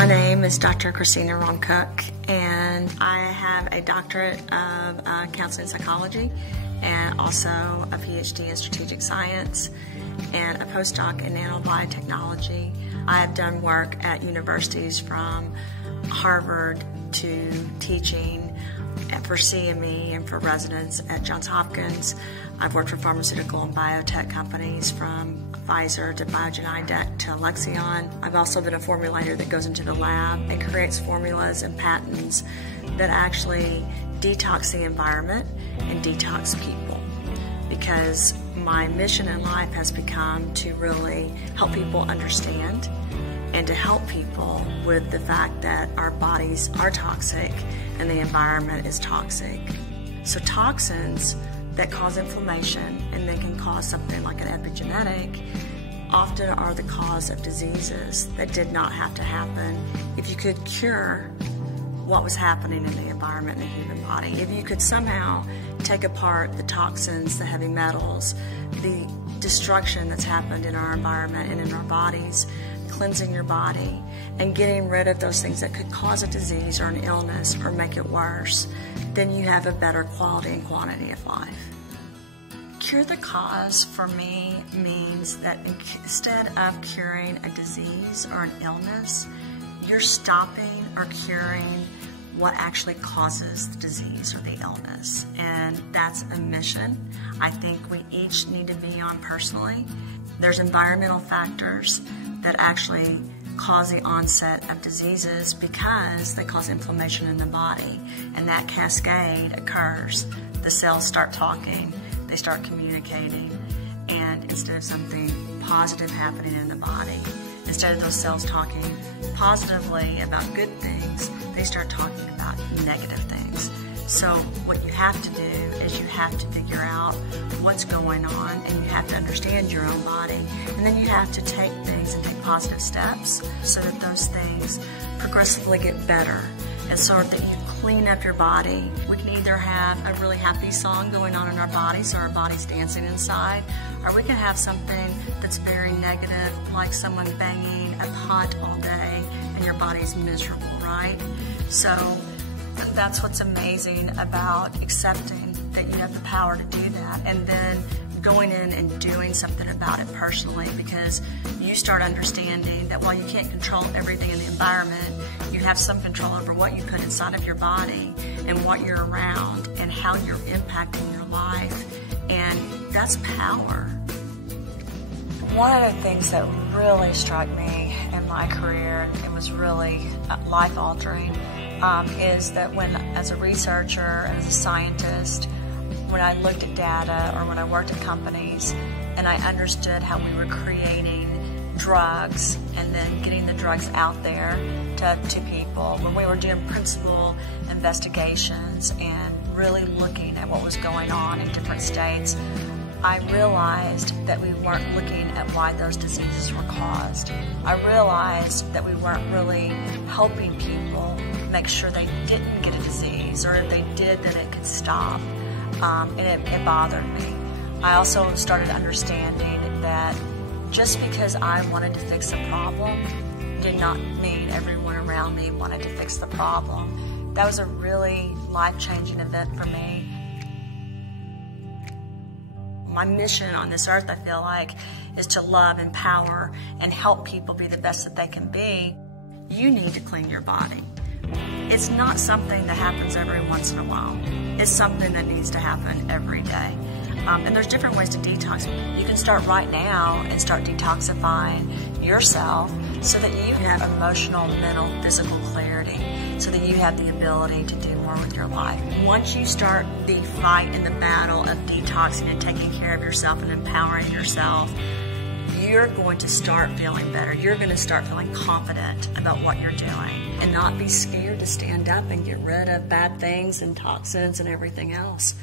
My name is Dr. Christina Rahm Cook, and I have a doctorate of counseling psychology and also a PhD in strategic science and a postdoc in nanobiotechnology. I have done work at universities from Harvard to teaching for CME and for residents at Johns Hopkins. I've worked for pharmaceutical and biotech companies from Pfizer to Biogen IDEC to Alexion. I've also been a formulator that goes into the lab and creates formulas and patents that actually detox the environment and detox people, because my mission in life has become to really help people understand and to help people with the fact that our bodies are toxic and the environment is toxic. So toxins that cause inflammation and they can cause something like an epigenetic often are the cause of diseases that did not have to happen if you could cure what was happening in the environment in the human body. If you could somehow take apart the toxins, the heavy metals, the destruction that's happened in our environment and in our bodies, cleansing your body and getting rid of those things that could cause a disease or an illness or make it worse, then you have a better quality and quantity of life. Cure the cause for me means that instead of curing a disease or an illness, you're stopping or curing what actually causes the disease or the illness. And that's a mission I think we each need to be on personally. There's environmental factors that actually cause the onset of diseases because they cause inflammation in the body, and that cascade occurs. The cells start talking, they start communicating, and instead of something positive happening in the body, instead of those cells talking positively about good things, they start talking about negative things. So what you have to do is you have to figure out what's going on, and you have to understand your own body. And then you have to take things and take positive steps so that those things progressively get better. And so that you clean up your body. We can either have a really happy song going on in our body, so our body's dancing inside, or we can have something that's very negative, like someone banging a pot all day and your body's miserable, right? So that's what's amazing about accepting that you have the power to do that, and then going in and doing something about it personally, because you start understanding that while you can't control everything in the environment, you have some control over what you put inside of your body and what you're around and how you're impacting your life, and that's power. One of the things that really struck me in my career, it was really life-altering, is that when, as a researcher and as a scientist, when I looked at data or when I worked at companies and I understood how we were creating drugs and then getting the drugs out there to people, when we were doing principal investigations and really looking at what was going on in different states, I realized that we weren't looking at why those diseases were caused. I realized that we weren't really helping people make sure they didn't get a disease, or if they did, that it could stop. And it bothered me. I also started understanding that just because I wanted to fix a problem did not mean everyone around me wanted to fix the problem. That was a really life-changing event for me. My mission on this earth, I feel like, is to love, empower, and help people be the best that they can be. You need to clean your body. It's not something that happens every once in a while. It's something that needs to happen every day. And there's different ways to detox. You can start right now and start detoxifying yourself so that you have emotional, mental, physical clarity, so that you have the ability to do more with your life. Once you start the fight and the battle of detoxing and taking care of yourself and empowering yourself, you're going to start feeling better. You're going to start feeling confident about what you're doing and not be scared to stand up and get rid of bad things and toxins and everything else.